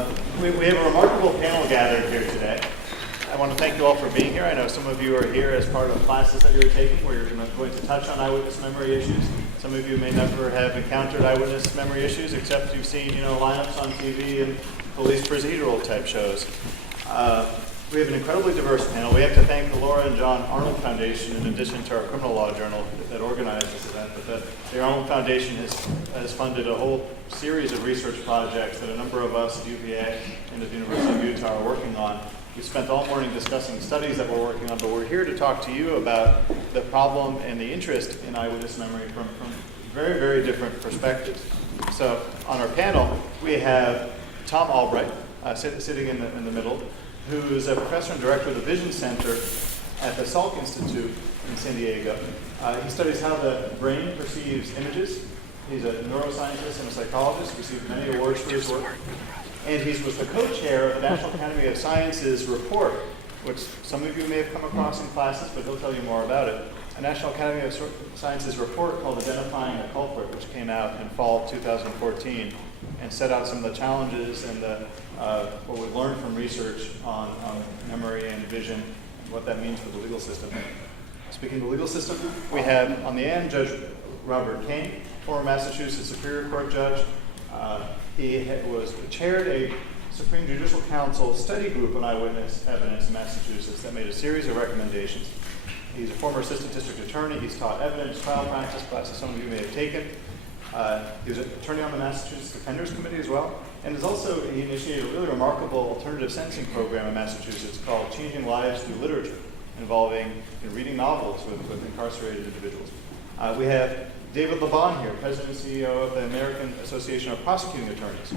We have a remarkable panel gathered here today. I want to thank you all for being here. I know some of you are here as part of classes that you're taking where you're going to touch on eyewitness memory issues. Some of you may never have encountered eyewitness memory issues except you've seen, lineups on TV and police procedural type shows. We have an incredibly diverse panel. We have to thank the Laura and John Arnold Foundation in addition to our criminal law journal that organized this event. But the Arnold Foundation has funded a whole series of research projects that a number of us at UVA and at the University of Utah are working on. We spent all morning discussing studies that we're working on, but we're here to talk to you about the problem and the interest in eyewitness memory from very, very different perspectives. So on our panel, we have Tom Albright sitting in the middle, who's a professor and director of the Vision Center at the Salk Institute in San Diego. He studies how the brain perceives images. He's a neuroscientist and a psychologist. He received many awards for his work. And he was the co-chair of the National Academy of Sciences report, which some of you may have come across in classes, but he'll tell you more about it. A National Academy of Sciences report called Identifying the Culprit, which came out in fall of 2014 and set out some of the challenges and what we learned from research on memory and vision and what that means for the legal system. Speaking of the legal system, we have on the end Judge Robert Kane, former Massachusetts Superior Court judge. He chaired a Supreme Judicial Council study group on eyewitness evidence in Massachusetts that made a series of recommendations. He's a former assistant district attorney. He's taught evidence, trial practice classes some of you may have taken. He was an attorney on the Massachusetts Defenders Committee as well. And he initiated a really remarkable alternative sentencing program in Massachusetts called Changing Lives Through Literature, involving reading novels with incarcerated individuals. We have David Laban here, President and CEO of the American Association of Prosecuting Attorneys.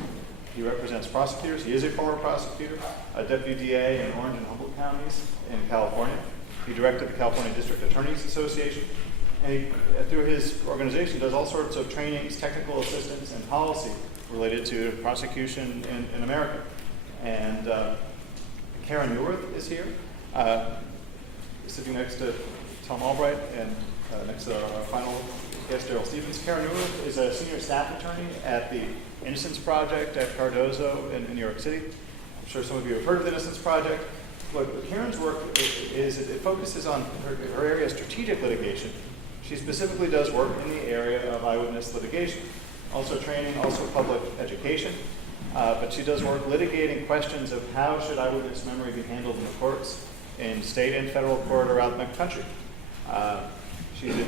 He represents prosecutors. He is a former prosecutor, a deputy DA in Orange and Humboldt counties in California. He directed the California District Attorneys Association. And he, through his organization, does all sorts of trainings, technical assistance, and policy related to prosecution in America. And Karen Newirth is here, sitting next to Tom Albright and next to our final guest, Darrel Stephens. Karen Newirth is a senior staff attorney at the Innocence Project at Cardozo in New York City. I'm sure some of you have heard of the Innocence Project. What Karen's work is it focuses on her area of strategic litigation. She specifically does work in the area of eyewitness litigation, also training, also public education. But she does work litigating questions of how should eyewitness memory be handled in the courts in state and federal court around the country. She did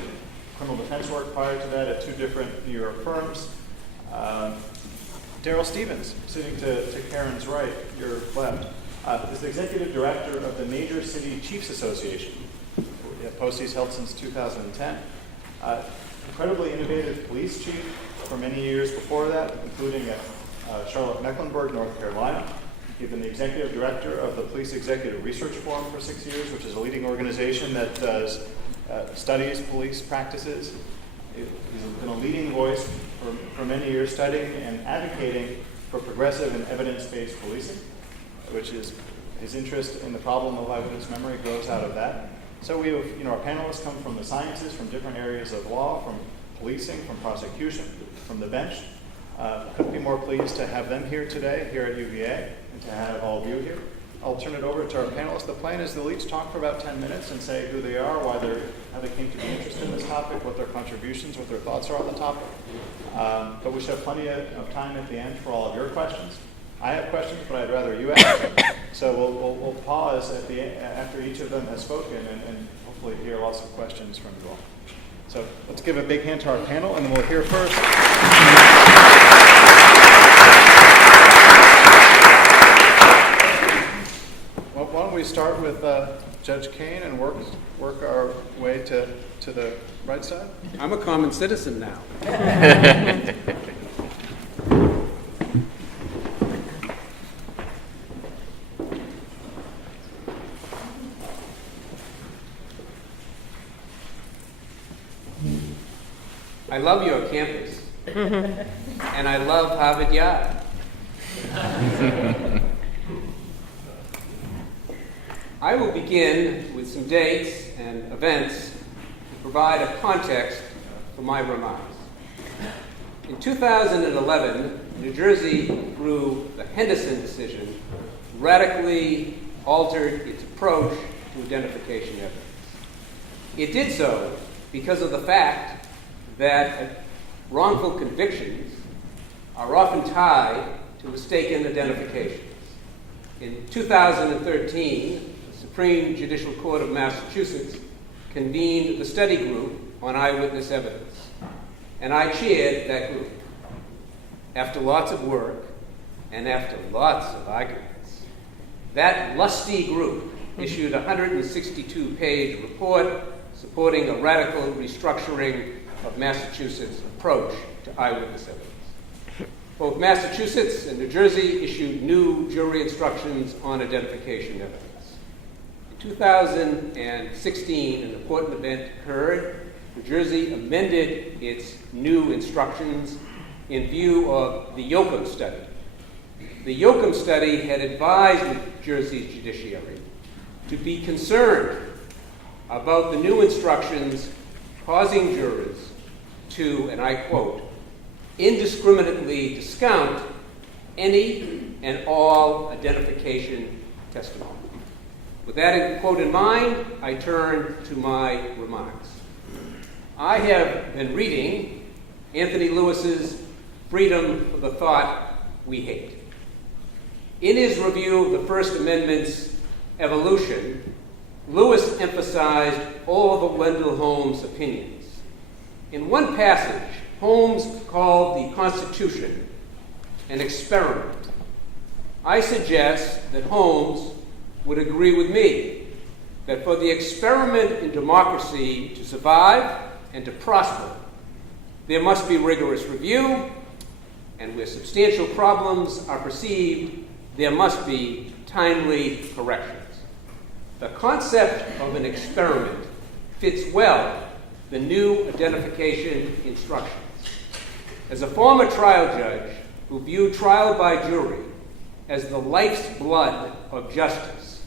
criminal defense work prior to that at two different New York firms. Darrel Stephens, sitting to Karen's right, your left, is the executive director of the Major City Chiefs Association, a post he's held since 2010. Incredibly innovative police chief for many years before that, including at Charlotte Mecklenburg, North Carolina. He's been the executive director of the Police Executive Research Forum for 6 years, which is a leading organization that does studies police practices. He's been a leading voice for many years studying and advocating for progressive and evidence-based policing, which is his interest in the problem of eyewitness memory grows out of that. So we have, our panelists come from the sciences, from different areas of law, from policing, from prosecution, from the bench. Couldn't be more pleased to have them here today, here at UVA, and to have all of you here. I'll turn it over to our panelists. The plan is they'll each talk for about 10 minutes and say who they are, how they came to be interested in this topic, what their contributions, what their thoughts are on the topic. But we should have plenty of time at the end for all of your questions. I have questions, but I'd rather you ask them. So we'll pause after each of them has spoken and hopefully hear lots of questions from you all. So let's give a big hand to our panel, and then we'll hear first. Well, why don't we start with Judge Kane and work our way to the right side? I'm a common citizen now. I love your campus, and I love Harvard Yard. I will begin with some dates and events to provide a context for my remarks. In 2011, New Jersey, through the Henderson decision, radically altered its approach to identification evidence. It did so because of the fact that wrongful convictions are often tied to mistaken identifications. In 2013, the Supreme Judicial Court of Massachusetts convened the study group on eyewitness evidence, and I chaired that group. After lots of work and after lots of arguments, that lusty group issued a 162-page report supporting a radical restructuring of Massachusetts' approach to eyewitness evidence. Both Massachusetts and New Jersey issued new jury instructions on identification evidence. In 2016, an important event occurred. New Jersey amended its new instructions in view of the Yoakum study. The Yoakum study had advised New Jersey's judiciary to be concerned about the new instructions causing jurors to, and I quote, indiscriminately discount any and all identification testimony. With that quote in mind, I turn to my remarks. I have been reading Anthony Lewis's Freedom of the Thought We Hate. In his review of the First Amendment's evolution, Lewis emphasized all of Wendell Holmes' opinions. In one passage, Holmes called the Constitution an experiment. I suggest that Holmes would agree with me that for the experiment in democracy to survive and to prosper, there must be rigorous review, and where substantial problems are perceived, there must be timely corrections. The concept of an experiment fits well the new identification instructions. As a former trial judge who viewed trial by jury as the life's blood of justice,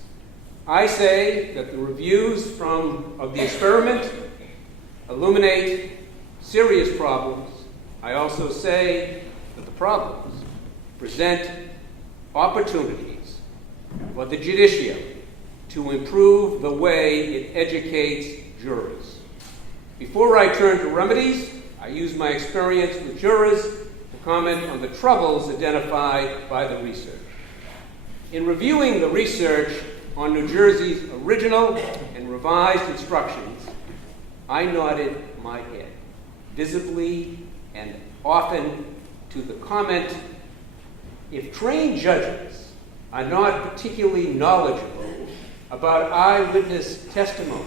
I say that the reviews of the experiment illuminate serious problems. I also say that the problems present opportunities for the judiciary to improve the way it educates jurors. Before I turn to remedies, I use my experience with jurors to comment on the troubles identified by the research. In reviewing the research on New Jersey's original and revised instructions, I nodded my head, visibly and often, to the comment, if trained judges are not particularly knowledgeable about eyewitness testimony,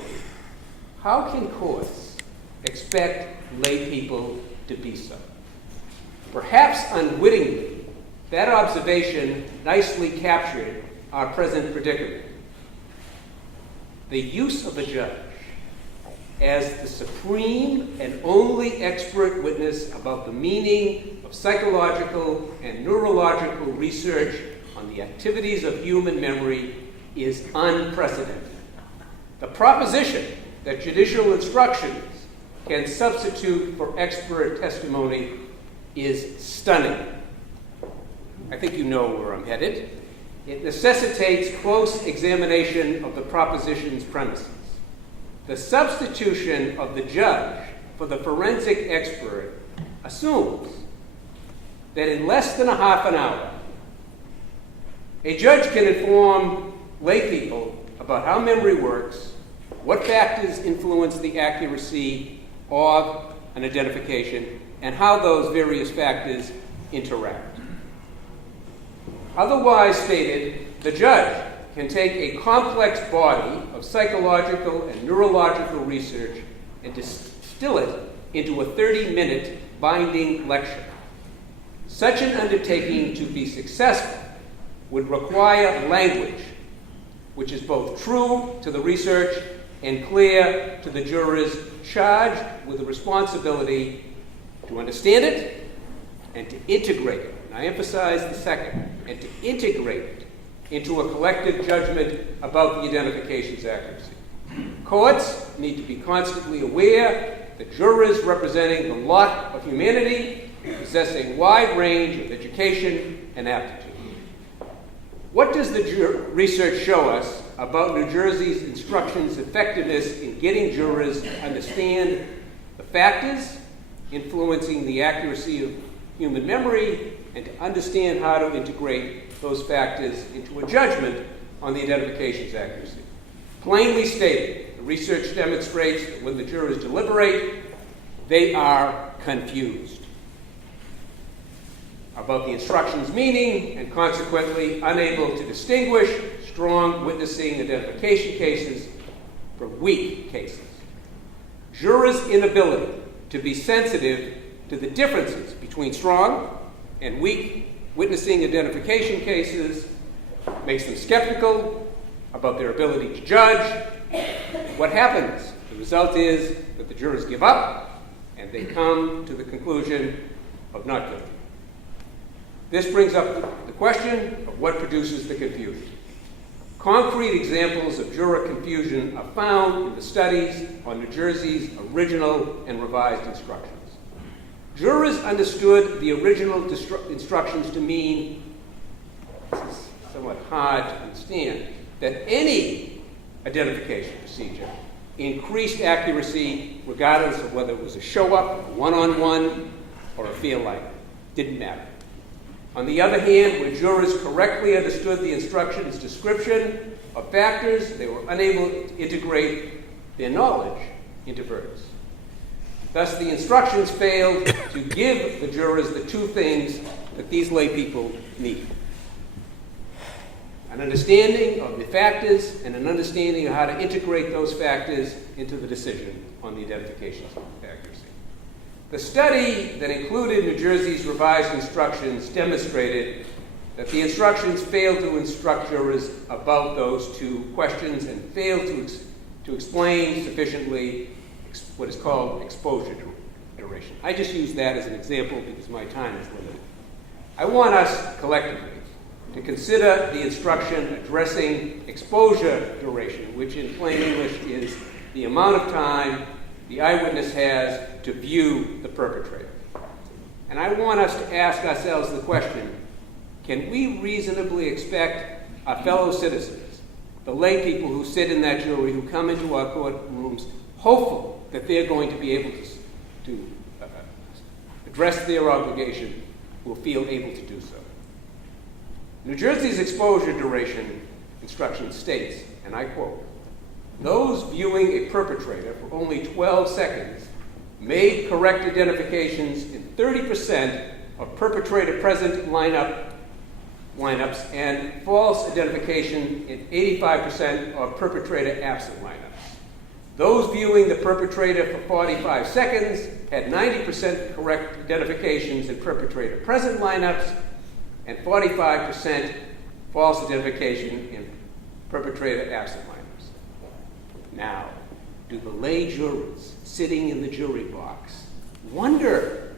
how can courts expect lay people to be so? Perhaps unwittingly, that observation nicely captured our present predicament. The use of a judge as the supreme and only expert witness about the meaning of psychological and neurological research on the activities of human memory is unprecedented. The proposition that judicial instructions can substitute for expert testimony is stunning. I think you know where I'm headed. It necessitates close examination of the proposition's premises. The substitution of the judge for the forensic expert assumes that in less than a half an hour, a judge can inform lay people about how memory works, what factors influence the accuracy of an identification, and how those various factors interact. Otherwise stated, the judge can take a complex body of psychological and neurological research and distill it into a 30-minute binding lecture. Such an undertaking, to be successful, would require language which is both true to the research and clear to the jurors charged with the responsibility to understand it and to integrate it. And I emphasize the second, and to integrate it into a collective judgment about the identification's accuracy. Courts need to be constantly aware that jurors representing the lot of humanity possess a wide range of educational education and aptitude. What does the research show us about New Jersey's instruction's effectiveness in getting jurors to understand the factors influencing the accuracy of human memory and to understand how to integrate those factors into a judgment on the identification's accuracy? Plainly stated, the research demonstrates that when the jurors deliberate, they are confused about the instruction's meaning and consequently unable to distinguish strong witnessing identification cases from weak cases. Jurors' inability to be sensitive to the differences between strong and weak witnessing identification cases makes them skeptical about their ability to judge. What happens? The result is that the jurors give up and they come to the conclusion of not guilty. This brings up the question of what produces the confusion. Concrete examples of juror confusion are found in the studies on New Jersey's original and revised instructions. Jurors understood the original instructions to mean, this is somewhat hard to understand, that any identification procedure increased accuracy regardless of whether it was a show-up, a one-on-one, or a field lineup. Didn't matter. On the other hand, when jurors correctly understood the instruction's description of factors, they were unable to integrate their knowledge into verdicts. Thus, the instructions failed to give the jurors the two things that these lay people need: an understanding of the factors and an understanding of how to integrate those factors into the decision on the identification accuracy. The study that included New Jersey's revised instructions demonstrated that the instructions failed to instruct jurors about those two questions and failed to explain sufficiently what is called exposure duration. I just use that as an example because my time is limited. I want us collectively to consider the instruction addressing exposure duration, which in plain English is the amount of time the eyewitness has to view the perpetrator. And I want us to ask ourselves the question, can we reasonably expect our fellow citizens, the lay people who sit in that jury, who come into our courtrooms, hopeful that they're going to be able to address their obligation, will feel able to do so? New Jersey's exposure duration instruction states, and I quote, "Those viewing a perpetrator for only 12 seconds made correct identifications in 30% of perpetrator present lineups and false identification in 85% of perpetrator absent lineups. Those viewing the perpetrator for 45 seconds had 90% correct identifications in perpetrator present lineups and 45% false identification in perpetrator absent lineups." Now, do the lay jurors sitting in the jury box wonder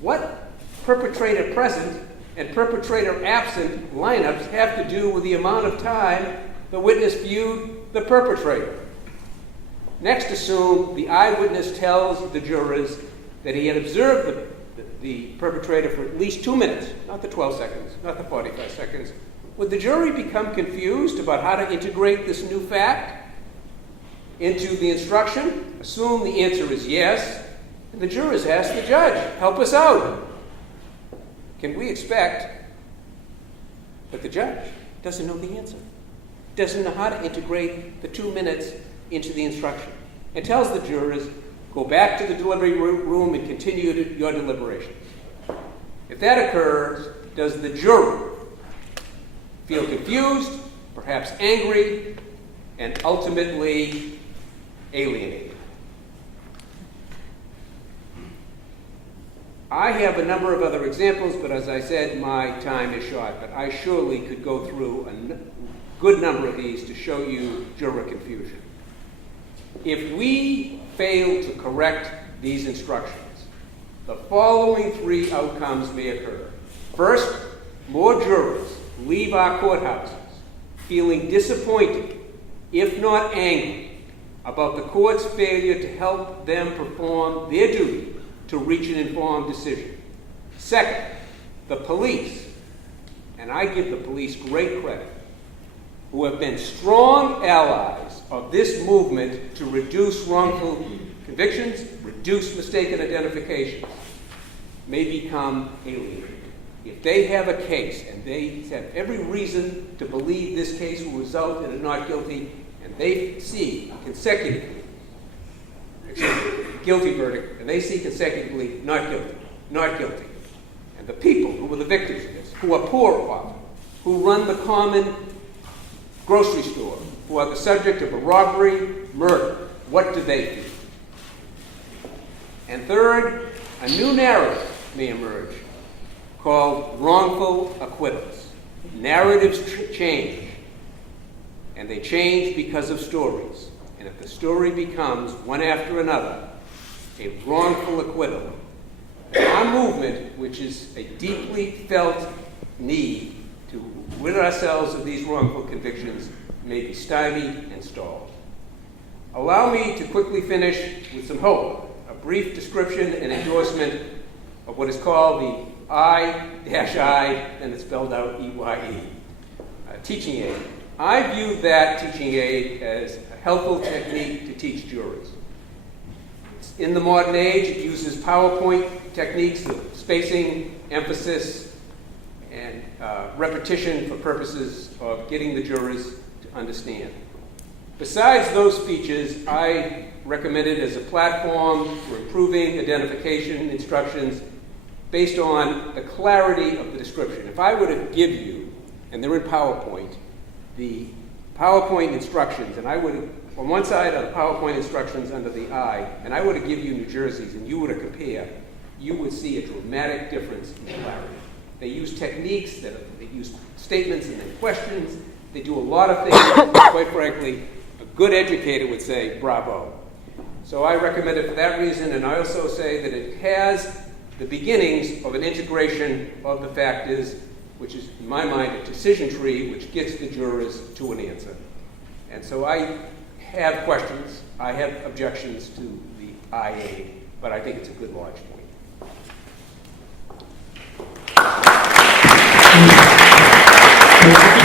what perpetrator present and perpetrator absent lineups have to do with the amount of time the witness viewed the perpetrator? Next, assume the eyewitness tells the jurors that he had observed the perpetrator for at least 2 minutes, not the 12 seconds, not the 45 seconds. Would the jury become confused about how to integrate this new fact into the instruction? Assume the answer is yes, and the jurors ask the judge, help us out. Can we expect that the judge doesn't know the answer, doesn't know how to integrate the 2 minutes into the instruction, and tells the jurors, go back to the delivery room and continue your deliberations? If that occurs, does the juror feel confused, perhaps angry, and ultimately alienated? I have a number of other examples, but as I said, my time is short. But I surely could go through a good number of these to show you juror confusion. If we fail to correct these instructions, the following 3 outcomes may occur. First, more jurors leave our courthouses feeling disappointed, if not angry, about the court's failure to help them perform their duty to reach an informed decision. Second, the police, and I give the police great credit, who have been strong allies of this movement to reduce wrongful convictions, reduce mistaken identifications, may become alienated. If they have a case and they have every reason to believe this case will result in a not guilty, and they see consecutively guilty verdict, and they see consecutively not guilty, not guilty, and the people who were the victims of this, who are poor often, who run the common grocery store, who are the subject of a robbery, murder, what do they do? And third, a new narrative may emerge called wrongful acquittals. Narratives change, and they change because of stories. And if the story becomes, one after another, a wrongful acquittal, our movement, which is a deeply felt need to rid ourselves of these wrongful convictions, may be stymied and stalled. Allow me to quickly finish with some hope, a brief description and endorsement of what is called the I-I, and it's spelled out E-Y-E, teaching aid. I view that teaching aid as a helpful technique to teach jurors. In the modern age, it uses PowerPoint techniques of spacing, emphasis, and repetition for purposes of getting the jurors to understand. Besides those features, I recommend it as a platform for improving identification instructions based on the clarity of the description. If I were to give you, and they're in PowerPoint, the PowerPoint instructions, and I would, on one side are the PowerPoint instructions under the I, and I were to give you New Jersey's, and you were to compare, you would see a dramatic difference in clarity. They use techniques, they use statements and then questions. They do a lot of things that, quite frankly, a good educator would say, bravo. So I recommend it for that reason, and I also say that it has the beginnings of an integration of the factors, which is, in my mind, a decision tree which gets the jurors to an answer. And so I have questions, I have objections to the IA, but I think it's a good large point.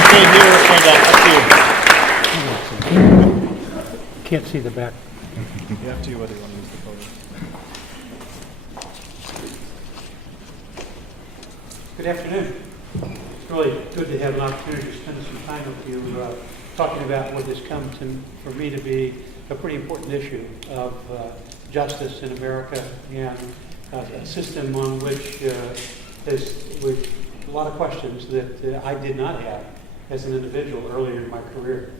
Stay here and up to you. Can't see the back. You have to whether you want to use the photo. Good afternoon. It's really good to have an opportunity to spend some time with you talking about what has come to, for me to be a pretty important issue of justice in America and a system on which with a lot of questions that I did not have as an individual earlier in my career.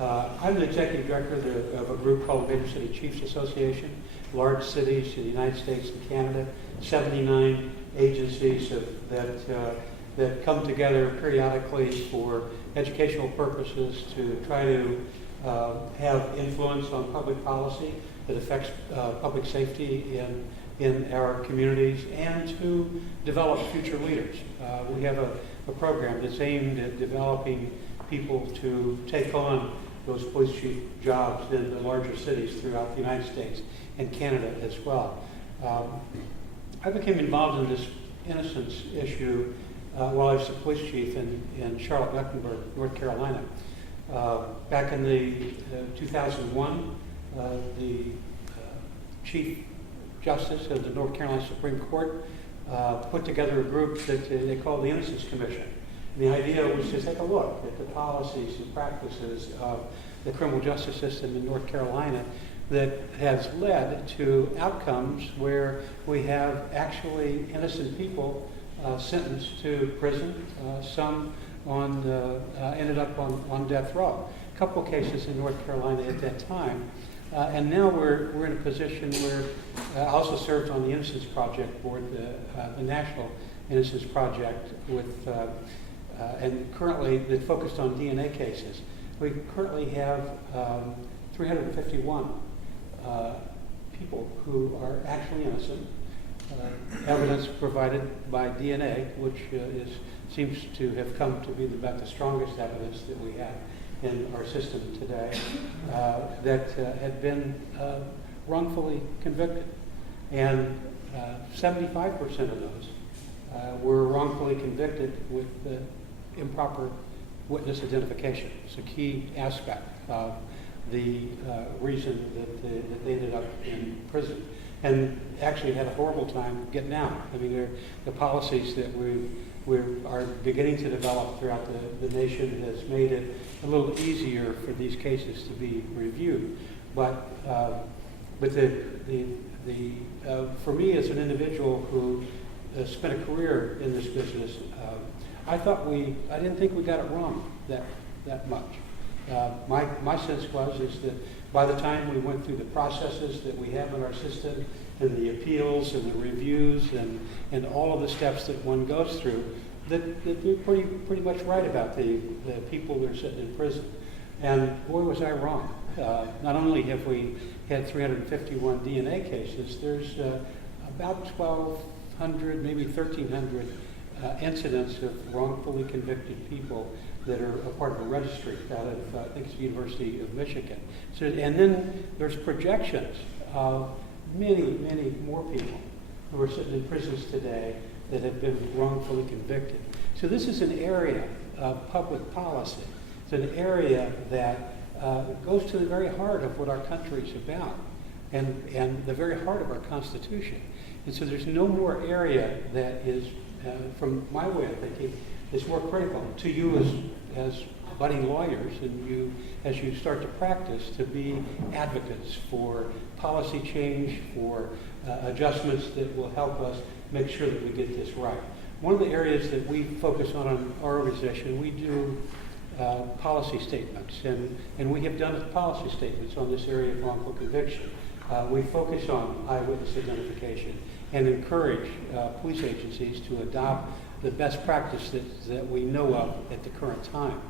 I'm the executive director of a group called the Major City Chiefs Association, large cities in the United States and Canada, 79 agencies that come together periodically for educational purposes to try to have influence on public policy that affects public safety in our communities and to develop future leaders. We have a program that's aimed at developing people to take on those police chief jobs in the larger cities throughout the United States and Canada as well. I became involved in this innocence issue while I was the police chief in Charlotte-Mecklenburg, North Carolina. Back in the 2001, the Chief Justice of the North Carolina Supreme Court put together a group that they called the Innocence Commission. And the idea was to take a look at the policies and practices of the criminal justice system in North Carolina that has led to outcomes where we have actually innocent people sentenced to prison, some ended up on death row. A couple of cases in North Carolina at that time. And now we're in a position where I also served on the Innocence Project board, the National Innocence Project, and currently that focused on DNA cases. We currently have 351 people who are actually innocent. Evidence provided by DNA, which seems to have come to be about the strongest evidence that we have in our system today, that had been wrongfully convicted. And 75% of those were wrongfully convicted with improper witness identification. It's a key aspect of the reason that they ended up in prison, and actually had a horrible time getting out. I mean, the policies that we are beginning to develop throughout the nation has made it a little easier for these cases to be reviewed. But for me as an individual who spent a career in this business, I didn't think we got it wrong that much. My sense is that by the time we went through the processes that we have in our system, and the appeals and the reviews and all of the steps that one goes through, that we're pretty much right about the people that are sitting in prison. And boy, was I wrong. Not only have we had 351 DNA cases, there's about 1,200, maybe 1,300 incidents of wrongfully convicted people that are a part of a registry out of, I think it's the University of Michigan. So, and then there's projections of many more people who are sitting in prisons today that have been wrongfully convicted. So this is an area of public policy. It's an area that goes to the very heart of what our country is about, and the very heart of our Constitution. And so there's no more area that is, from my way of thinking, is more critical to you as budding lawyers, and you, as you start to practice, to be advocates for policy change, for adjustments that will help us make sure that we get this right. One of the areas that we focus on in our organization, we do policy statements, and we have done policy statements on this area of wrongful conviction. We focus on eyewitness identification and encourage police agencies to adopt the best practice that we know of at the current time.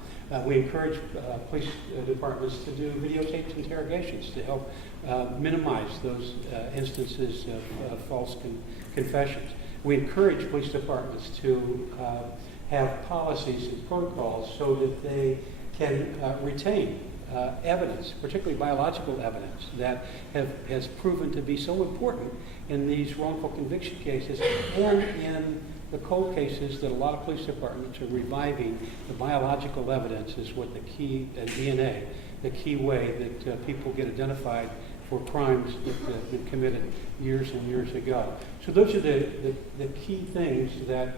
We encourage police departments to do videotaped interrogations to help minimize those instances of false confessions. We encourage police departments to have policies and protocols so that they can retain evidence, particularly biological evidence, that has proven to be so important in these wrongful conviction cases and in the cold cases that a lot of police departments are reviving. The biological evidence is what the key, DNA, the key way that people get identified for crimes that have been committed years and years ago. So those are the key things that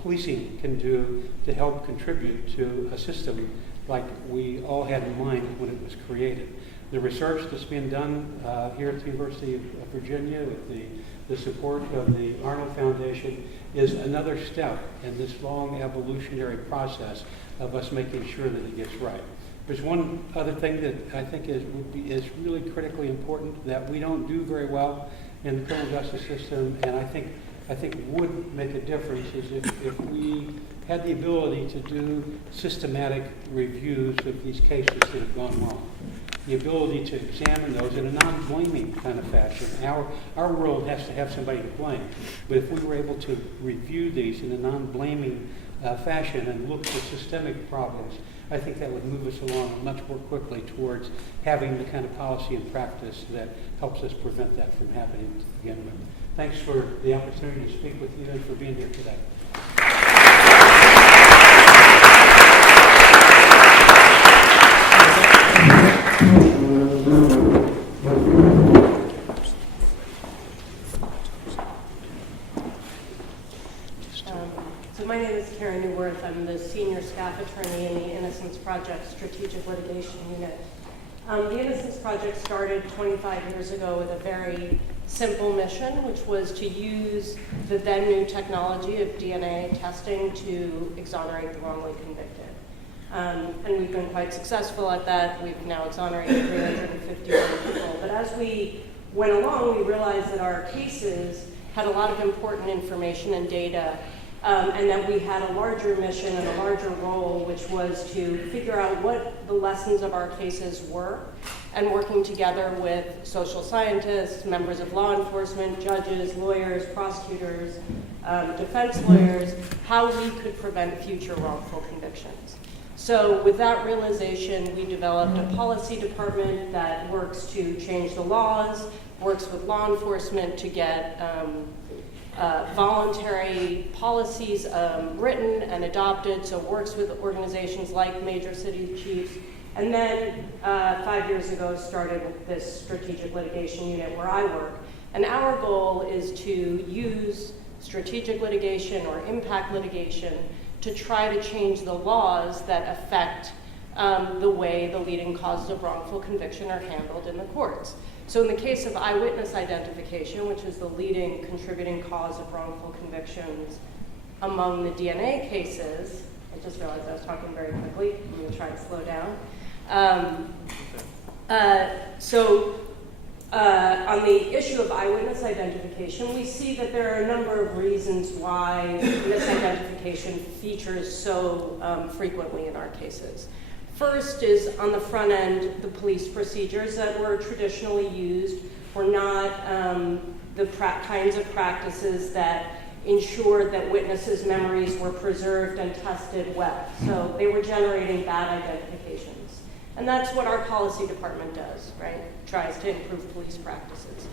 policing can do to help contribute to a system like we all had in mind when it was created. The research that's being done here at the University of Virginia with the support of the Arnold Foundation is another step in this long evolutionary process of us making sure that it gets right. There's one other thing that I think is really critically important that we don't do very well in the criminal justice system, and I think would make a difference, is if we had the ability to do systematic reviews of these cases that have gone wrong. The ability to examine those in a non-blaming kind of fashion. Our world has to have somebody to blame, but if we were able to review these in a non-blaming fashion and look for systemic problems, I think that would move us along much more quickly towards having the kind of policy and practice that helps us prevent that from happening to begin with. Thanks for the opportunity to speak with you and for being here today. So my name is Karen Newirth. I'm the senior staff attorney in the Innocence Project Strategic Litigation Unit. The Innocence Project started 25 years ago with a very simple mission, which was to use the then new technology of DNA testing to exonerate the wrongly convicted. And we've been quite successful at that. We've now exonerated 351 people. But as we went along, we realized that our cases had a lot of important information and data, and that we had a larger mission and a larger role, which was to figure out what the lessons of our cases were, and working together with social scientists, members of law enforcement, judges, lawyers, prosecutors, defense lawyers, how we could prevent future wrongful convictions. So with that realization, we developed a policy department that works to change the laws, works with law enforcement to get voluntary policies written and adopted, so works with organizations like Major City Chiefs. And then 5 years ago started this strategic litigation unit where I work. And our goal is to use strategic litigation or impact litigation to try to change the laws that affect the way the leading causes of wrongful conviction are handled in the courts. So in the case of eyewitness identification, which is the leading contributing cause of wrongful convictions among the DNA cases, I just realized I was talking very quickly. I'm going to try to slow down. On the issue of eyewitness identification, we see that there are a number of reasons why misidentification features so frequently in our cases. First is on the front end, the police procedures that were traditionally used were not the kinds of practices that ensured that witnesses' memories were preserved and tested well. So they were generating bad identifications. And that's what our policy department does, right? Tries to improve police practices.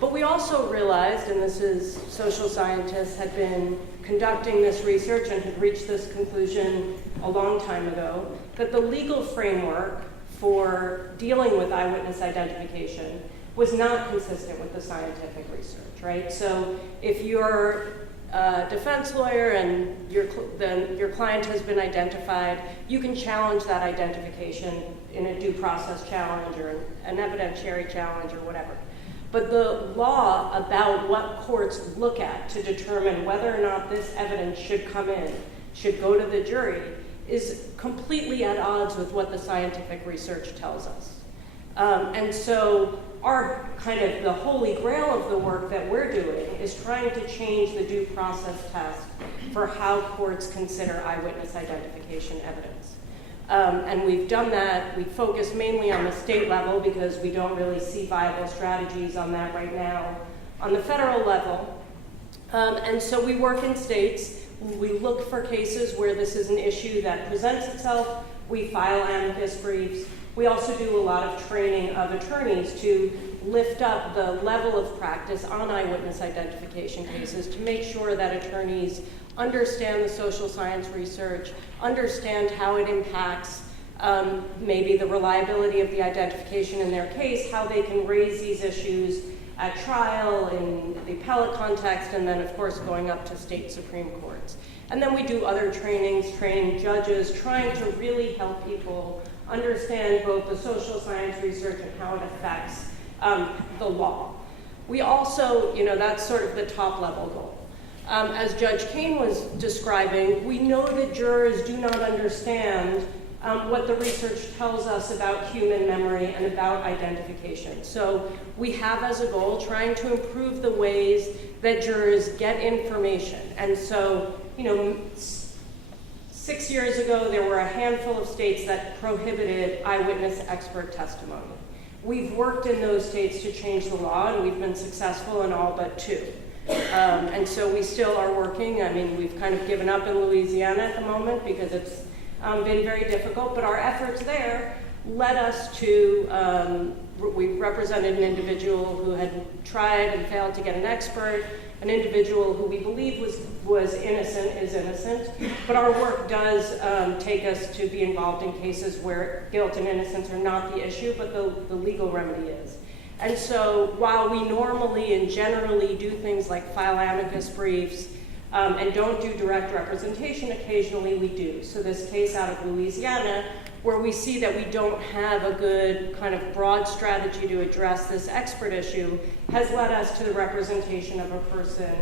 But we also realized, and this is social scientists had been conducting this research and had reached this conclusion a long time ago, that the legal framework for dealing with eyewitness identification was not consistent with the scientific research, right? So if you're a defense lawyer and then your client has been identified, you can challenge that identification in a due process challenge or an evidentiary challenge or whatever. But the law about what courts look at to determine whether or not this evidence should come in, should go to the jury, is completely at odds with what the scientific research tells us. And so our the holy grail of the work that we're doing is trying to change the due process test for how courts consider eyewitness identification evidence. And we've done that. We focus mainly on the state level because we don't really see viable strategies on that right now. On the federal level, and so we work in states. We look for cases where this is an issue that presents itself. We file amicus briefs. We also do a lot of training of attorneys to lift up the level of practice on eyewitness identification cases to make sure that attorneys understand the social science research, understand how it impacts maybe the reliability of the identification in their case, how they can raise these issues at trial in the appellate context, and then of course going up to state Supreme Courts. And then we do other trainings, training judges, trying to really help people understand both the social science research and how it affects the law. We also, that's sort of the top level goal. As Judge Kane was describing, we know that jurors do not understand what the research tells us about human memory and about identification. So we have as a goal trying to improve the ways that jurors get information. And so, 6 years ago, there were a handful of states that prohibited eyewitness expert testimony. We've worked in those states to change the law, and we've been successful in all but 2. And so we still are working. I mean, we've kind of given up in Louisiana at the moment because it's been very difficult, but our efforts there led us to, we represented an individual who had tried and failed to get an expert, an individual who we believe was innocent is innocent, but our work does take us to be involved in cases where guilt and innocence are not the issue, but the legal remedy is. And so while we normally and generally do things like file amicus briefs and don't do direct representation, occasionally we do. So this case out of Louisiana, where we see that we don't have a good kind of broad strategy to address this expert issue, has led us to the representation of a person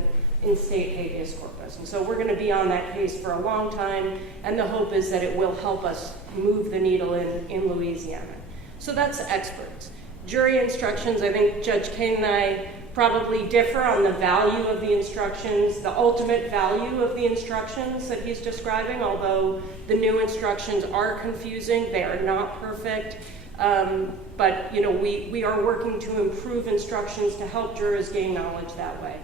in state habeas corpus. And so we're going to be on that case for a long time, and the hope is that it will help us move the needle in Louisiana. So that's experts. Jury instructions, I think Judge Kane and I probably differ on the value of the instructions, the ultimate value of the instructions that he's describing, although the new instructions are confusing, they are not perfect. But we are working to improve instructions to help jurors gain knowledge that way.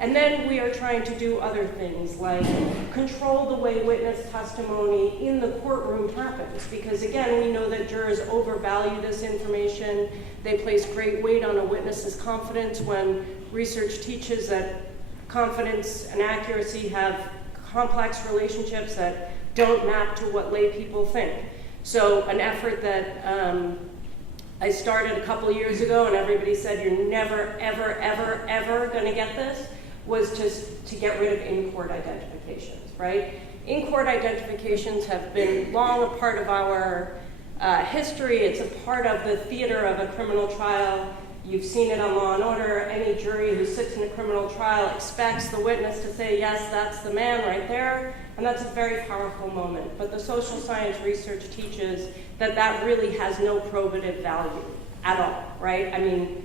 And then we are trying to do other things like control the way witness testimony in the courtroom happens, because again, we know that jurors overvalue this information. They place great weight on a witness's confidence when research teaches that confidence and accuracy have complex relationships that don't map to what lay people think. So an effort that I started a couple years ago, and everybody said, you're never, ever, ever, ever going to get this, was to get rid of in-court identifications, right? In-court identifications have been long a part of our history. It's a part of the theater of a criminal trial. You've seen it on Law and Order. Any jury who sits in a criminal trial expects the witness to say, yes, that's the man right there. And that's a very powerful moment. But the social science research teaches that that really has no probative value at all, right? I mean,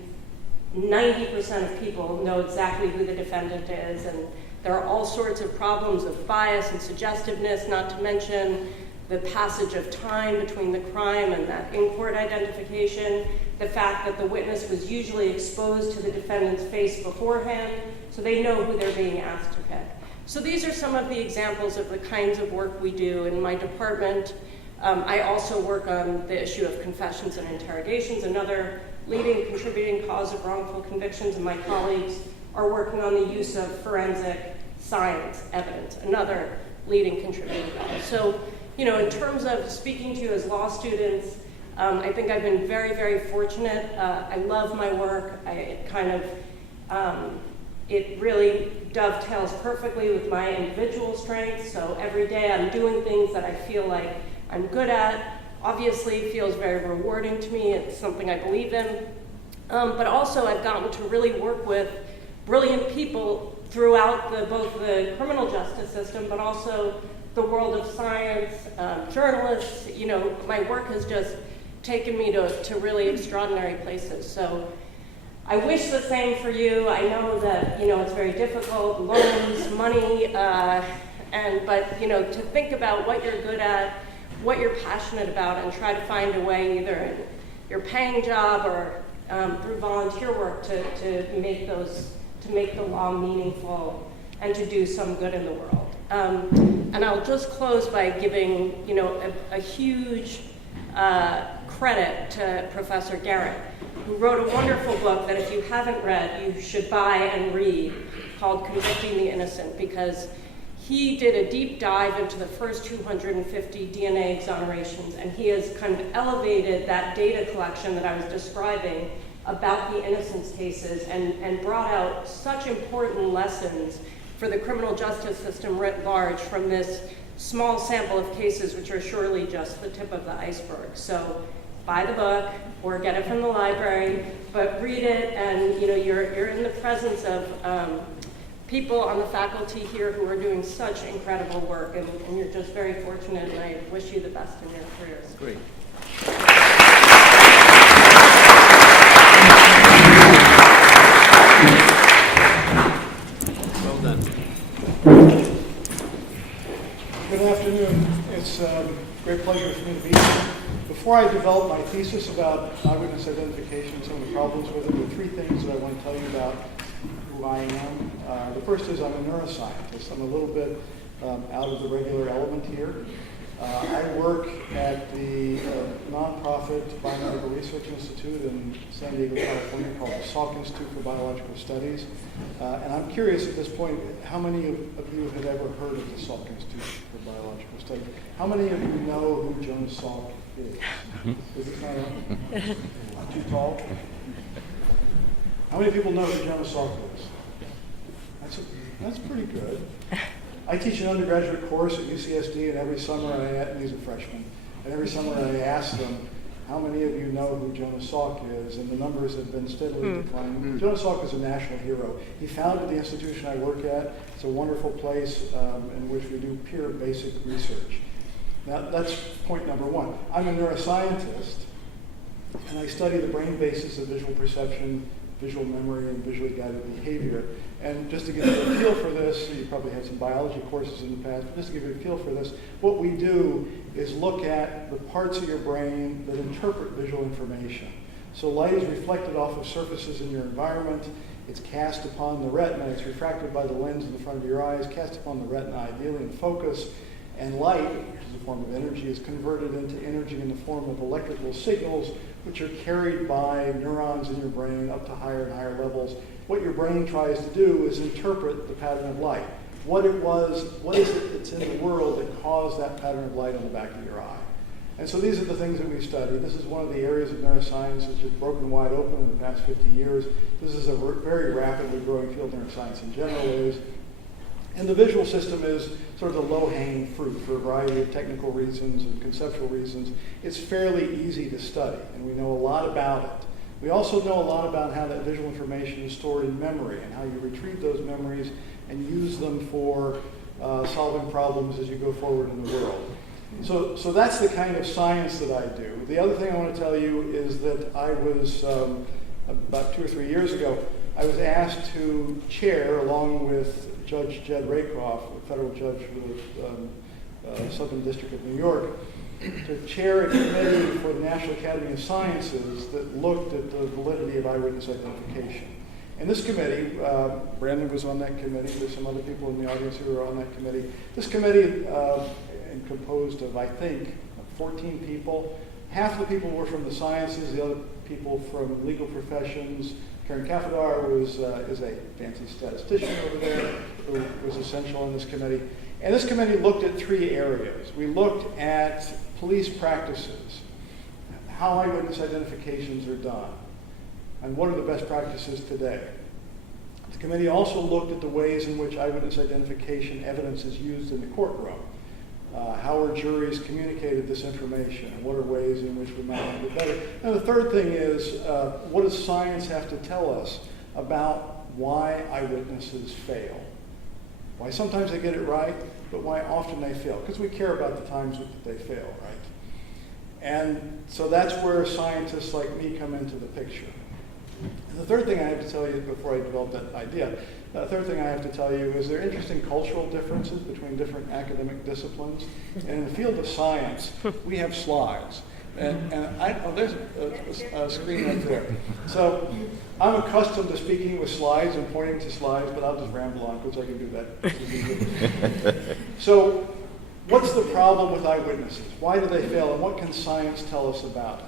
90% of people know exactly who the defendant is, and there are all sorts of problems of bias and suggestiveness, not to mention the passage of time between the crime and that in-court identification, the fact that the witness was usually exposed to the defendant's face beforehand, so they know who they're being asked to pick. So these are some of the examples of the kinds of work we do in my department. I also work on the issue of confessions and interrogations, another leading contributing cause of wrongful convictions, and my colleagues are working on the use of forensic science evidence, another leading contributing cause. So, you know, in terms of speaking to you as law students, I think I've been very, very fortunate. I love my work. It really dovetails perfectly with my individual strengths. So every day I'm doing things that I feel like I'm good at. Obviously, it feels very rewarding to me. It's something I believe in. But also, I've gotten to really work with brilliant people throughout both the criminal justice system, but also the world of science, journalists. You know, my work has just taken me to really extraordinary places. So I wish the same for you. I know that, you know, it's very difficult, loans, money, but, you know, to think about what you're good at, what you're passionate about, and try to find a way, either in your paying job or through volunteer work, to make the law meaningful and to do some good in the world. And I'll just close by giving, you know, a huge credit to Professor Garrett, who wrote a wonderful book that if you haven't read, you should buy and read, called Convicting the Innocent, because he did a deep dive into the first 250 DNA exonerations, and he has kind of elevated that data collection that I was describing about the innocence cases and brought out such important lessons for the criminal justice system writ large from this small sample of cases, which are surely just the tip of the iceberg. So buy the book or get it from the library, but read it, and you know, you're in the presence of people on the faculty here who are doing such incredible work, and you're just very fortunate, and I wish you the best in your careers. Great. Well done. Good afternoon. It's a great pleasure for me to be here. Before I develop my thesis about eyewitness identification and some of the problems with it, there are three things that I want to tell you about who I am. The first is I'm a neuroscientist. I'm a little bit out of the regular element here. I work at the nonprofit Biomedical Research Institute in San Diego, California, called the Salk Institute for Biological Studies. And I'm curious at this point, how many of you have ever heard of the Salk Institute for Biological Studies? How many of you know who Jonas Salk is? Is this not too tall? How many people know who Jonas Salk is? That's pretty good. I teach an undergraduate course at UCSD, and every summer and these are freshmen, and every summer I ask them, how many of you know who Jonas Salk is? And the numbers have been steadily declining. Jonas Salk is a national hero. He founded the institution I work at. It's a wonderful place in which we do peer basic research. Now, that's point number one. I'm a neuroscientist, and I study the brain basis of visual perception, visual memory, and visually guided behavior. And just to give you a feel for this, you probably had some biology courses in the past, but just to give you a feel for this, what we do is look at the parts of your brain that interpret visual information. So light is reflected off of surfaces in your environment. It's cast upon the retina. It's refracted by the lens in the front of your eyes, cast upon the retina, ideally in focus. And light, which is a form of energy, is converted into energy in the form of electrical signals, which are carried by neurons in your brain up to higher and higher levels what your brain tries to do is interpret the pattern of light. What is it that's in the world that caused that pattern of light on the back of your eye? And so these are the things that we study. This is one of the areas of neuroscience that's just broken wide open in the past 50 years. This is a very rapidly growing field. Neuroscience in general is. And the visual system is sort of the low-hanging fruit for a variety of technical reasons and conceptual reasons. It's fairly easy to study, and we know a lot about it. We also know a lot about how that visual information is stored in memory and how you retrieve those memories and use them for solving problems as you go forward in the world. So that's the kind of science that I do. The other thing I want to tell you is that I was, about 2 or 3 years ago, I was asked to chair, along with Judge Jed Rakoff, a federal judge for the Southern District of New York, to chair a committee for the National Academy of Sciences that looked at the validity of eyewitness identification. And this committee, Brandon was on that committee, there's some other people in the audience who were on that committee. This committee composed of, I think, 14 people. Half the people were from the sciences, the other people from legal professions. Karen Newirth is a fancy statistician over there who was essential in this committee. And this committee looked at 3 areas. We looked at police practices, how eyewitness identifications are done, and what are the best practices today. The committee also looked at the ways in which eyewitness identification evidence is used in the courtroom. How are juries communicated this information, and what are ways in which we might do it better? And the third thing is, what does science have to tell us about why eyewitnesses fail? Why sometimes they get it right, but why often they fail? Because we care about the times that they fail, right? And so that's where scientists like me come into the picture. And the third thing I have to tell you before I develop that idea, the third thing I have to tell you is there are interesting cultural differences between different academic disciplines. And in the field of science, we have slides. There's a screen right there. So I'm accustomed to speaking with slides and pointing to slides, but I'll just ramble on because I can do that. So what's the problem with eyewitnesses? Why do they fail, and what can science tell us about it?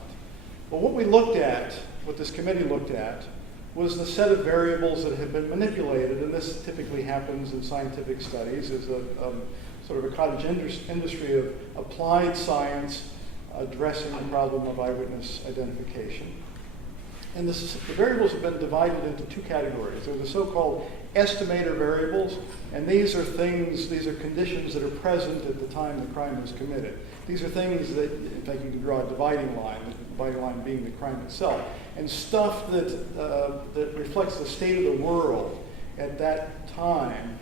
Well, what this committee looked at, was the set of variables that have been manipulated, and this typically happens in scientific studies, is a sort of a cottage industry of applied science addressing the problem of eyewitness identification. And the variables have been divided into 2 categories. They're the so-called estimator variables, and these are conditions that are present at the time the crime was committed. These are things that, in fact, you can draw a dividing line, the dividing line being the crime itself, and stuff that reflects the state of the world at that time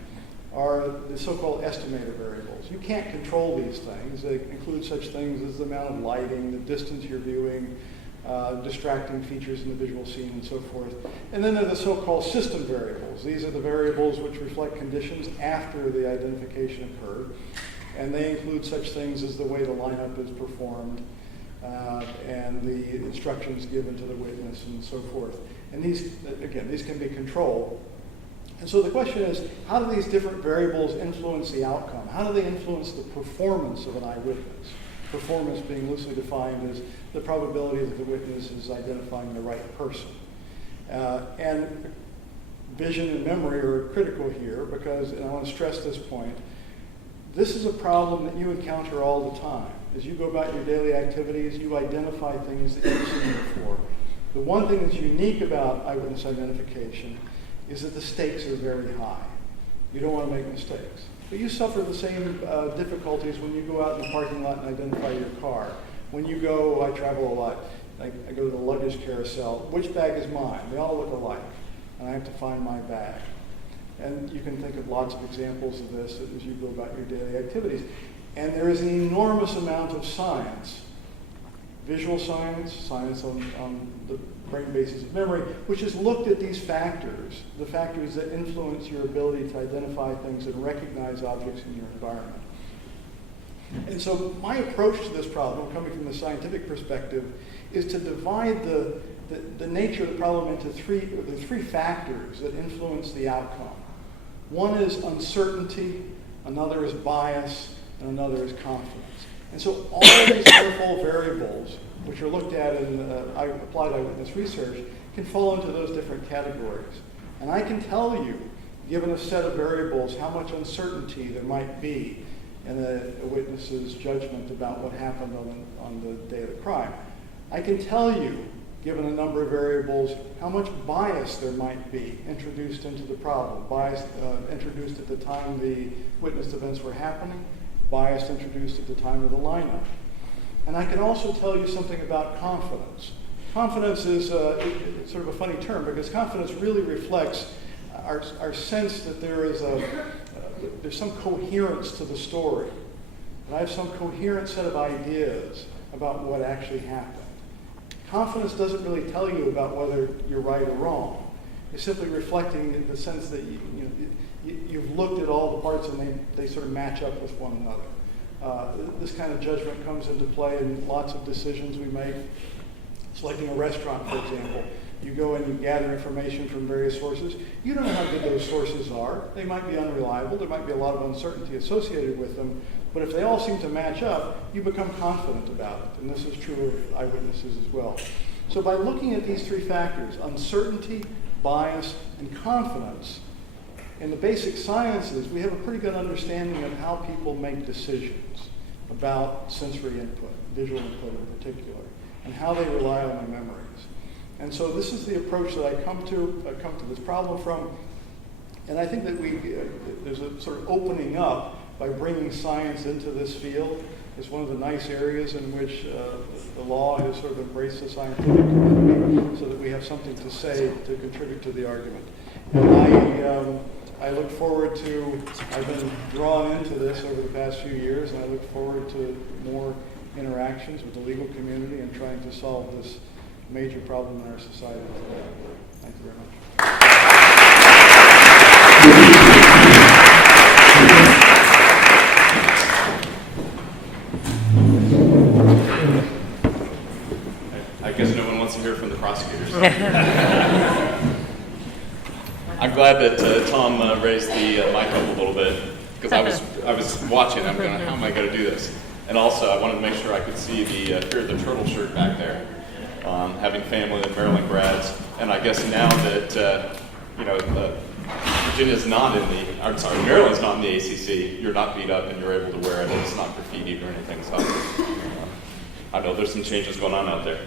are the so-called estimator variables. You can't control these things. They include such things as the amount of lighting, the distance you're viewing, distracting features in the visual scene, and so forth. And then there are the so-called system variables. These are the variables which reflect conditions after the identification occurred. And they include such things as the way the lineup is performed, and the instructions given to the witness, and so forth. And these can be controlled. And so the question is, how do these different variables influence the outcome? How do they influence the performance of an eyewitness? Performance being loosely defined as the probability that the witness is identifying the right person. And vision and memory are critical here because, and I want to stress this point, this is a problem that you encounter all the time. As you go about your daily activities, you identify things that you've seen before. The one thing that's unique about eyewitness identification is that the stakes are very high. You don't want to make mistakes. But you suffer the same difficulties when you go out in the parking lot and identify your car. When you go, I travel a lot, I go to the luggage carousel. Which bag is mine? They all look alike. And I have to find my bag. And you can think of lots of examples of this as you go about your daily activities. And there is an enormous amount of science, visual science, science on the brain basis of memory, which has looked at these factors, the factors that influence your ability to identify things and recognize objects in your environment. And so my approach to this problem, coming from the scientific perspective, is to divide the nature of the problem into three factors that influence the outcome. One is uncertainty, another is bias, and another is confidence. And so all of these careful variables, which are looked at in applied eyewitness research, can fall into those different categories. And I can tell you, given a set of variables, how much uncertainty there might be in a witness's judgment about what happened on the day of the crime. I can tell you, given a number of variables, how much bias there might be introduced into the problem. Bias introduced at the time the witnessed events were happening, bias introduced at the time of the lineup. And I can also tell you something about confidence. Confidence is it's sort of a funny term, because confidence really reflects our sense that there's some coherence to the story. And I have some coherent set of ideas about what actually happened. Confidence doesn't really tell you about whether you're right or wrong. It's simply reflecting the sense that you've looked at all the parts and they sort of match up with one another. This kind of judgment comes into play in lots of decisions we make. Selecting a restaurant, for example. You go and you gather information from various sources. You don't know how good those sources are. They might be unreliable. There might be a lot of uncertainty associated with them. But if they all seem to match up, you become confident about it. And this is true of eyewitnesses as well. So by looking at these three factors, uncertainty, bias, and confidence, in the basic sciences, we have a pretty good understanding of how people make decisions about sensory input, visual input in particular, and how they rely on their memories. And so this is the approach that I come to this problem from. And I think that there's a sort of opening up by bringing science into this field. It's one of the nice areas in which the law has sort of embraced the scientific community so that we have something to say to contribute to the argument. And I look forward to, I've been drawn into this over the past few years, and I look forward to more interactions with the legal community and trying to solve this major problem in our society today. Thank you very much. I guess no one wants to hear from the prosecutors. I'm glad that Tom raised the mic up a little bit, because I was watching. I'm going, how am I going to do this? And also, I wanted to make sure I could see the Fear the Turtle shirt back there. Having family in Maryland grads, and I guess now that Virginia's not in the, I'm sorry, Maryland's not in the ACC, you're not beat up and you're able to wear it, and it's not graffiti or anything. So I know there's some changes going on out there.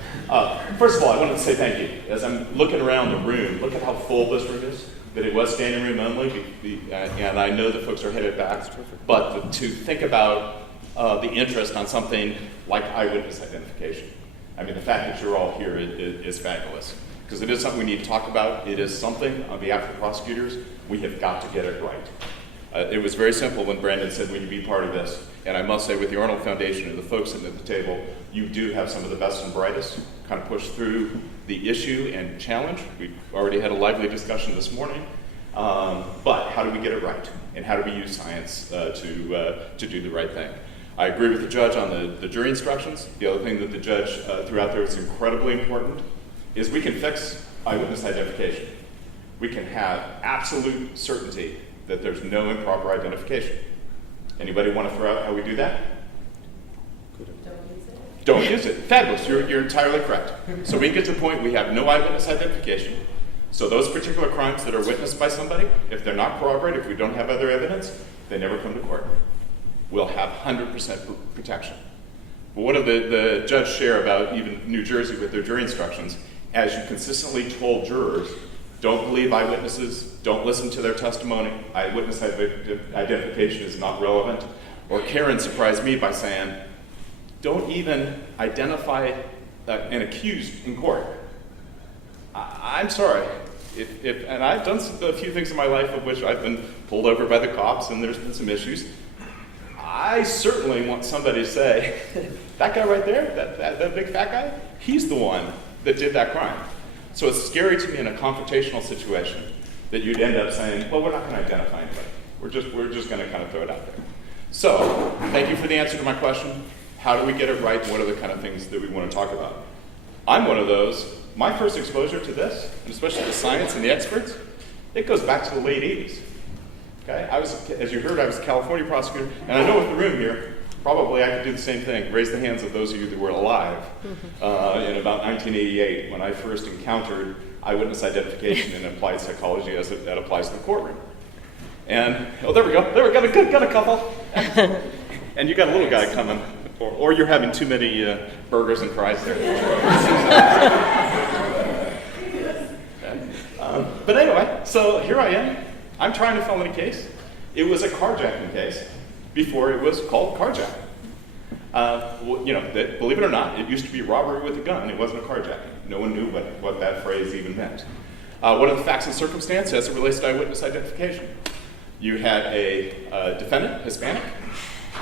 First of all, I wanted to say thank you. As I'm looking around the room, look at how full this room is. That it was standing room only, and I know the folks are headed back. But to think about the interest on something like eyewitness identification. I mean, the fact that you're all here is fabulous, because it is something we need to talk about. It is something, on behalf of prosecutors, we have got to get it right. It was very simple when Brandon said, will you be part of this? And I must say, with the Arnold Foundation and the folks sitting at the table, you do have some of the best and brightest kind of push through the issue and challenge. We've already had a lively discussion this morning. But how do we get it right? And how do we use science to do the right thing? I agree with the judge on the jury instructions. The other thing that the judge threw out there is incredibly important is we can fix eyewitness identification. We can have absolute certainty that there's no improper identification. Anybody want to throw out how we do that? Don't use it. Fabulous. You're entirely correct. So we get to the point we have no eyewitness identification. So those particular crimes that are witnessed by somebody, if they're not corroborated, if we don't have other evidence, they never come to court. We'll have 100% protection. But what did the judge share about even New Jersey with their jury instructions? As you consistently told jurors, don't believe eyewitnesses, don't listen to their testimony, eyewitness identification is not relevant. Or Karen surprised me by saying, don't even identify an accused in court. I'm sorry, and I've done a few things in my life of which I've been pulled over by the cops and there's been some issues. I certainly want somebody to say, that guy right there, that big fat guy, he's the one that did that crime. So it's scary to me in a confrontational situation that you'd end up saying, well, we're not going to identify anybody. We're just going to kind of throw it out there. So thank you for the answer to my question. How do we get it right? What are the kind of things that we want to talk about? I'm one of those. My first exposure to this, and especially the science and the experts, it goes back to the late 80s. Okay? As you heard, I was a California prosecutor, and I know with the room here, probably I could do the same thing. Raise the hands of those of you that were alive in about 1988 when I first encountered eyewitness identification and applied psychology as that applies to the courtroom. And, oh, there we go. There we go. Got a couple. And you got a little guy coming. Or you're having too many burgers and fries there. But anyway, so here I am. I'm trying a felony case. It was a carjacking case before it was called carjacking. Believe it or not, it used to be robbery with a gun. It wasn't a carjacking. No one knew what that phrase even meant. What are the facts and circumstances as it relates to eyewitness identification? You had a defendant, Hispanic,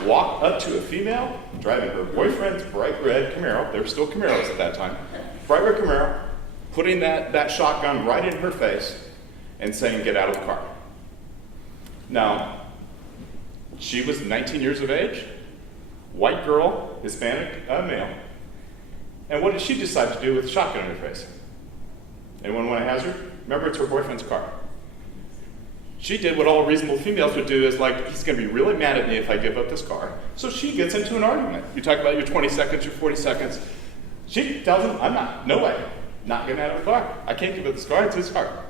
walk up to a female driving her boyfriend's bright red Camaro. They were still Camaros at that time. Bright red Camaro, putting that shotgun right in her face and saying, "Get out of the car." Now, she was 19 years of age, white girl, Hispanic male. And what did she decide to do with the shotgun in her face? Anyone want to hazard? Remember, it's her boyfriend's car. She did what all reasonable females would do, is like, he's going to be really mad at me if I give up this car. So she gets into an argument. You talk about your 20 seconds, your 40 seconds. She tells him, no way, not getting out of the car. I can't give up this car, it's his car.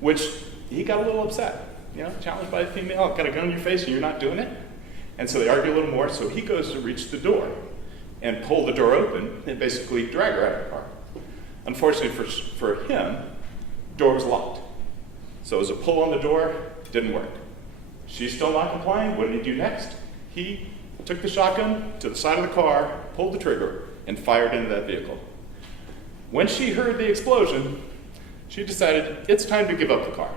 Which, he got a little upset. Challenged by a female, got a gun in your face and you're not doing it. And so they argue a little more, so he goes to reach the door and pull the door open and basically drag her out of the car. Unfortunately for him, the door was locked. So it was a pull on the door, didn't work. She's still not complying. What did he do next? He took the shotgun to the side of the car, pulled the trigger, and fired into that vehicle. When she heard the explosion, she decided, it's time to give up the car.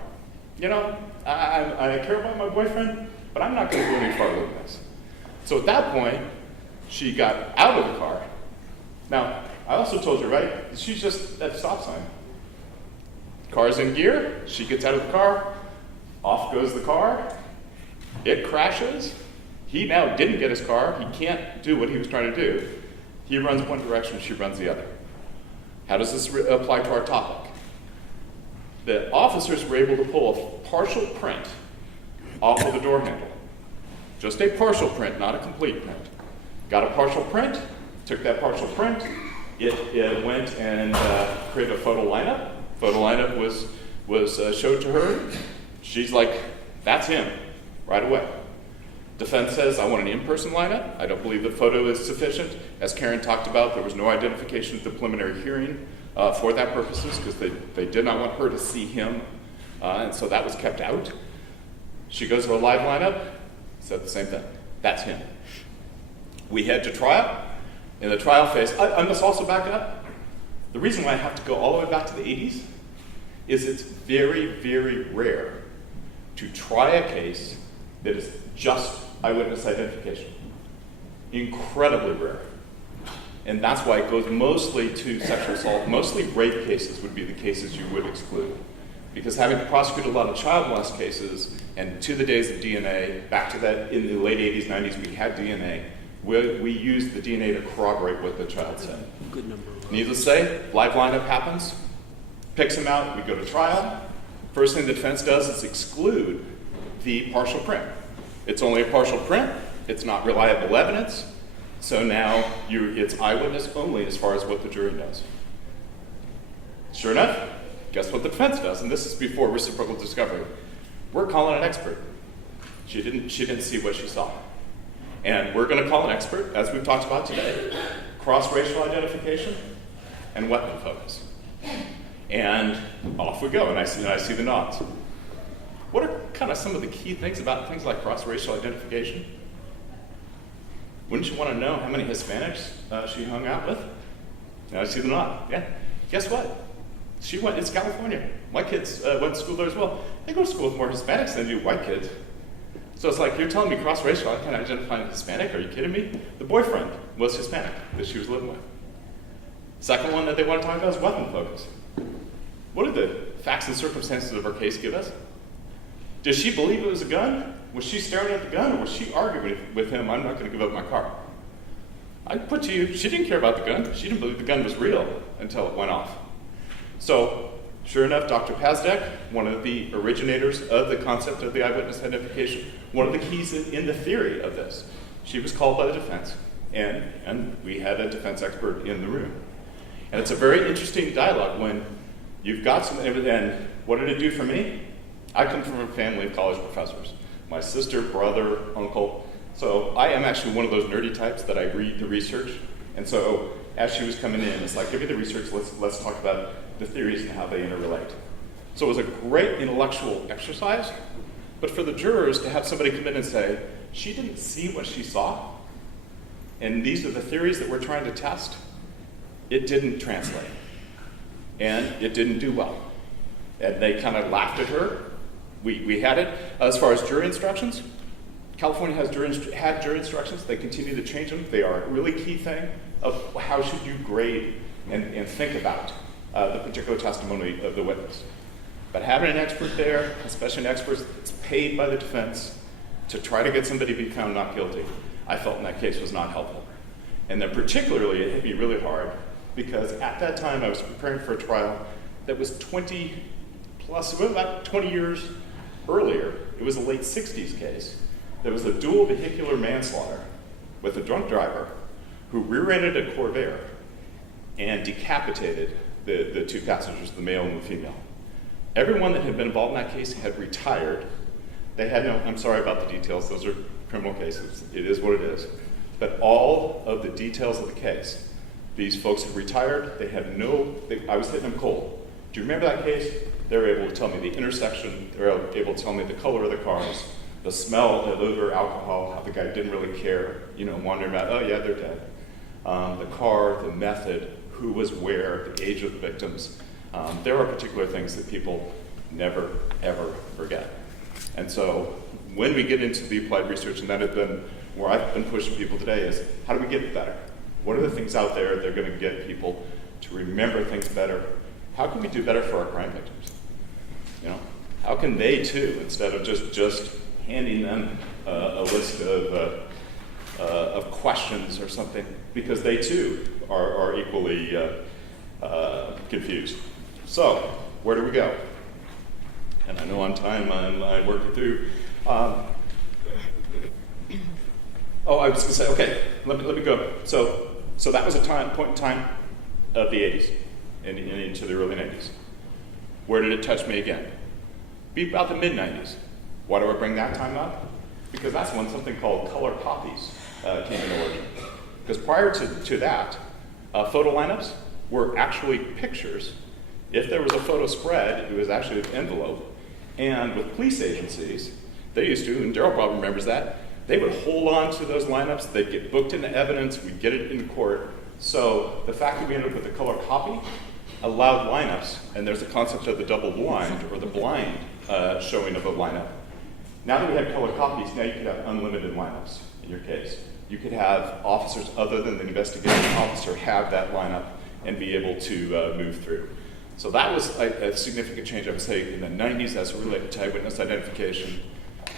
I care about my boyfriend, but I'm not going to go any farther than this. So at that point, she got out of the car. Now, I also told you, right, she's just at a stop sign. Car's in gear, she gets out of the car, off goes the car, it crashes. He now didn't get his car, he can't do what he was trying to do. He runs one direction, she runs the other. How does this apply to our topic? The officers were able to pull a partial print off of the door handle. Just a partial print, not a complete print. Got a partial print, took that partial print, it went and created a photo lineup. Photo lineup was showed to her. She's like, that's him, right away. Defense says, I want an in-person lineup. I don't believe the photo is sufficient. As Karen talked about, there was no identification at the preliminary hearing for that purposes, because they did not want her to see him, and so that was kept out. She goes to a live lineup, said the same thing. That's him. We head to trial. In the trial phase, I must also back up. The reason why I have to go all the way back to the 80s is it's very, very rare to try a case that is just eyewitness identification. Incredibly rare. And that's why it goes mostly to sexual assault. Mostly rape cases would be the cases you would exclude. Because having to prosecute a lot of child molest cases, and to the days of DNA, back to that in the late 80s, 90s, we had DNA. We used the DNA to corroborate what the child said. Good number. Needless to say, live lineup happens, picks him out, we go to trial. First thing the defense does is exclude the partial print. It's only a partial print, it's not reliable evidence, so now it's eyewitness only as far as what the jury knows. Sure enough, guess what the defense does, and this is before reciprocal discovery. We're calling an expert. She didn't see what she saw. And we're going to call an expert, as we've talked about today, cross-racial identification and weapon focus. And off we go, and I see the nods. What are kind of some of the key things about things like cross-racial identification? Wouldn't you want to know how many Hispanics she hung out with? And I see the nod. Yeah. Guess what? It's California. My kids went to school there as well. They go to school with more Hispanics than do white kids. So it's like, you're telling me cross-racial, I can't identify as Hispanic? Are you kidding me? The boyfriend was Hispanic that she was living with. Second one that they want to talk about is weapon focus. What did the facts and circumstances of her case give us? Did she believe it was a gun? Was she staring at the gun, or was she arguing with him, I'm not going to give up my car? I put to you, she didn't care about the gun. She didn't believe the gun was real until it went off. So, sure enough, Dr. Pazdek, one of the originators of the concept of the eyewitness identification, one of the keys in the theory of this, she was called by the defense, and we had a defense expert in the room. And it's a very interesting dialogue when You've got some, and what did it do for me? I come from a family of college professors. My sister, brother, uncle. So I am actually one of those nerdy types that I read the research. And so as she was coming in, it's like, give me the research, let's talk about the theories and how they interrelate. So it was a great intellectual exercise, but for the jurors to have somebody come in and say, she didn't see what she saw, and these are the theories that we're trying to test, it didn't translate. And it didn't do well. And they kind of laughed at her. We had it. As far as jury instructions, California had jury instructions. They continue to change them. They are a really key thing of how should you grade and think about the particular testimony of the witness. But having an expert there, especially an expert that's paid by the defense to try to get somebody to be found not guilty, I felt in that case was not helpful. And then particularly, it hit me really hard because at that time I was preparing for a trial that was 20 plus, well, about 20 years earlier. It was a late 60s case. There was a dual vehicular manslaughter with a drunk driver who rear-ended a Corvair and decapitated the two passengers, the male and the female. Everyone that had been involved in that case had retired. They had no, I'm sorry about the details, those are criminal cases. It is what it is. But all of the details of the case, these folks had retired, they had no, I was hitting them cold. Do you remember that case? They were able to tell me the intersection, they were able to tell me the color of the cars, the smell, the odor, alcohol, how the guy didn't really care, wondering about, oh yeah, they're dead. The car, the method, who was where, the age of the victims. There are particular things that people never, ever forget. And so when we get into the applied research, and that has been where I've been pushing people today, is how do we get better? What are the things out there that are going to get people to remember things better? How can we do better for our crime victims? How can they too, instead of just handing them a list of questions or something, because they too are equally confused. So, where do we go? And I know on time I'm working through. I was going to say, okay, let me go. So that was a point in time of the 80s and into the early 90s. Where did it touch me again? Be about the mid-90s. Why do I bring that time up? Because that's when something called color copies came into origin. Because prior to that, photo lineups were actually pictures. If there was a photo spread, it was actually an envelope. And with police agencies, they used to, and Darrel probably remembers that, they would hold on to those lineups, they'd get booked into evidence, we'd get it in court. So the fact that we ended up with a color copy allowed lineups, and there's the concept of the double blind, or the blind showing of a lineup. Now that we have color copies, now you could have unlimited lineups in your case. You could have officers other than the investigating officer have that lineup and be able to move through. So that was a significant change, I would say, in the 90s as related to eyewitness identification.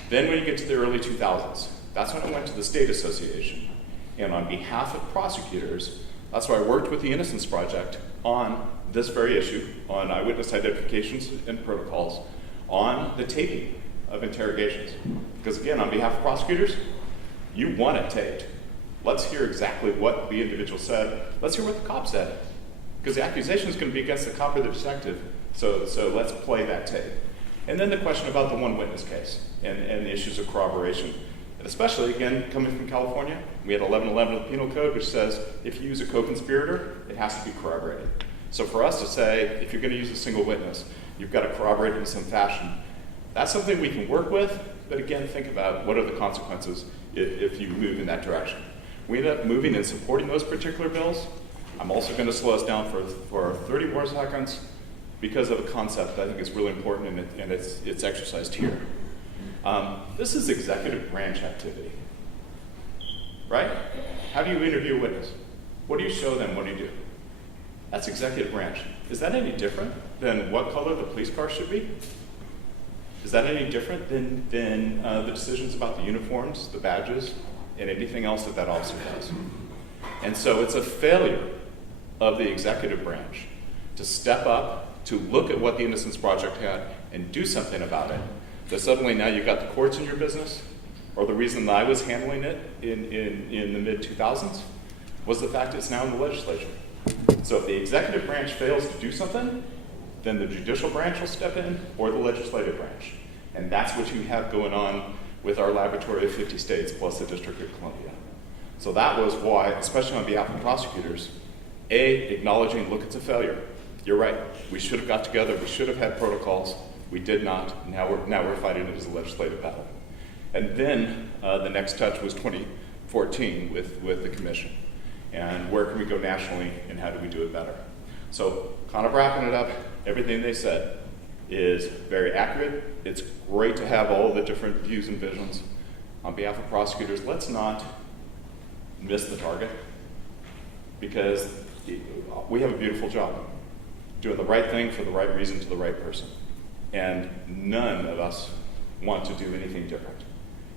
Then when you get to the early 2000s, that's when I went to the State Association. And on behalf of prosecutors, that's why I worked with the Innocence Project on this very issue, on eyewitness identifications and protocols, on the taping of interrogations. Because again, on behalf of prosecutors, you want it taped. Let's hear exactly what the individual said. Let's hear what the cop said. Because the accusation is going to be against the cop or the detective, so let's play that tape. And then the question about the one witness case and the issues of corroboration. And especially, again, coming from California, we had 1111 of the Penal Code, which says if you use a co-conspirator, it has to be corroborated. So for us to say, if you're going to use a single witness, you've got to corroborate it in some fashion. That's something we can work with, but again, think about what are the consequences if you move in that direction. We end up moving and supporting those particular bills. I'm also going to slow us down for 30 more seconds because of a concept that I think is really important, and it's exercised here. This is executive branch activity, right? How do you interview a witness? What do you show them? What do you do? That's executive branch. Is that any different than what color the police car should be? Is that any different than the decisions about the uniforms, the badges, and anything else that officer does? And so it's a failure of the executive branch to step up, to look at what the Innocence Project had and do something about it. So suddenly now you've got the courts in your business, or the reason that I was handling it in the mid-2000s was the fact it's now in the legislature. So if the executive branch fails to do something, then the judicial branch will step in or the legislative branch. And that's what you have going on with our laboratory of 50 states plus the District of Columbia. So that was why, especially on behalf of prosecutors, acknowledging, look, it's a failure. You're right. We should have got together. We should have had protocols. We did not. Now we're fighting it as a legislative battle. And then the next touch was 2014 with the commission. And where can we go nationally and how do we do it better? So kind of wrapping it up, everything they said is very accurate. It's great to have all the different views and visions. On behalf of prosecutors, let's not miss the target, because we have a beautiful job doing the right thing for the right reason to the right person. And none of us want to do anything different.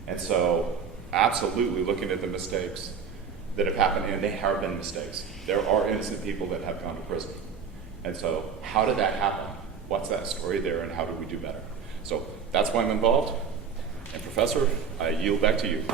And so absolutely looking at the mistakes that have happened, and they have been mistakes. There are innocent people that have gone to prison. And so how did that happen? What's that story there, and how do we do better? So that's why I'm involved. And Professor, I yield back to you.